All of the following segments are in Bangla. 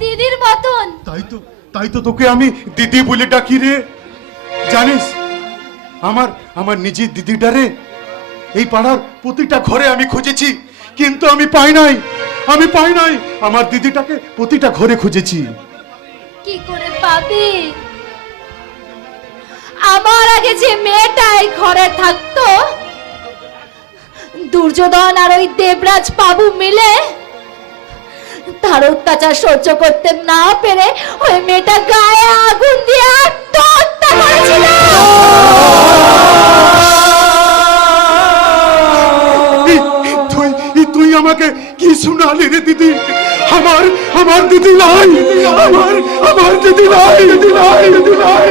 দিদির মতন। তাই তো তাই তো তোকে আমি দিদি বলে ডাকি রে। জানিস আমার আমার নিজের দিদিটারে এই পাড়ার প্রতিটা ঘরে আমি খুঁজেছি কিন্তু আমি পাই নাই আমি পাই নাই আমার দিদিটাকে প্রতিটা ঘরে খুঁজেছি। কি করে পাবি? আমার আগে যে মেয়েটা এই ঘরে থাকতো দুর্যোধন আর ওই দেবরাজ বাবু মিলে তার অত্যাচার সহ্য করতে না পেরে ওই মেয়েটা গায়ে আগুন দিয়ে আত্মহত্যা করেছিল। তুই আমাকে কি শোনালি রে দিদি? আমার আমার দিদি নাই আমার আমার দিদি নাই দিদি নাই দিদি নাই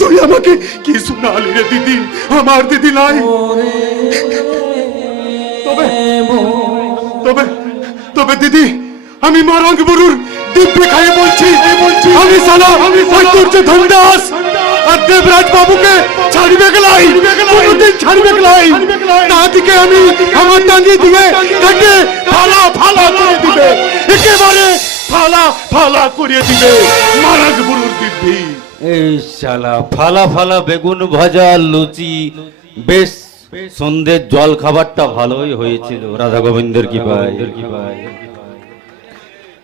তুই আমাকে কি শোনালি রে দিদি? আমার দিদি নাই। তবে তবে তবে দিদি আমি মারাঙ্গ বরুর দিব্যি খাই বলছি। আমি সালা, আমি সৈতুর্য ধনদাস আর দেবরাজ বাবুকে ছাড়বে গেলাই কোনদিন ছাড়বে গেলাই না দিকে আমি আমার টাঙ্গি দিয়ে তাকে ফালা ফালা করে দিবে। একেবারে ফালা ফালা করে দিবে। মারাঙ্গ বরুর দিব্যি। এই শালা, ফালা ফালা বেগুন ভাজা, লুচি, বেশ সন্ধ্যের জল খাবারটা ভালোই হয়েছিল। রাধা গোবিন্দের কি ভাই কি ভাই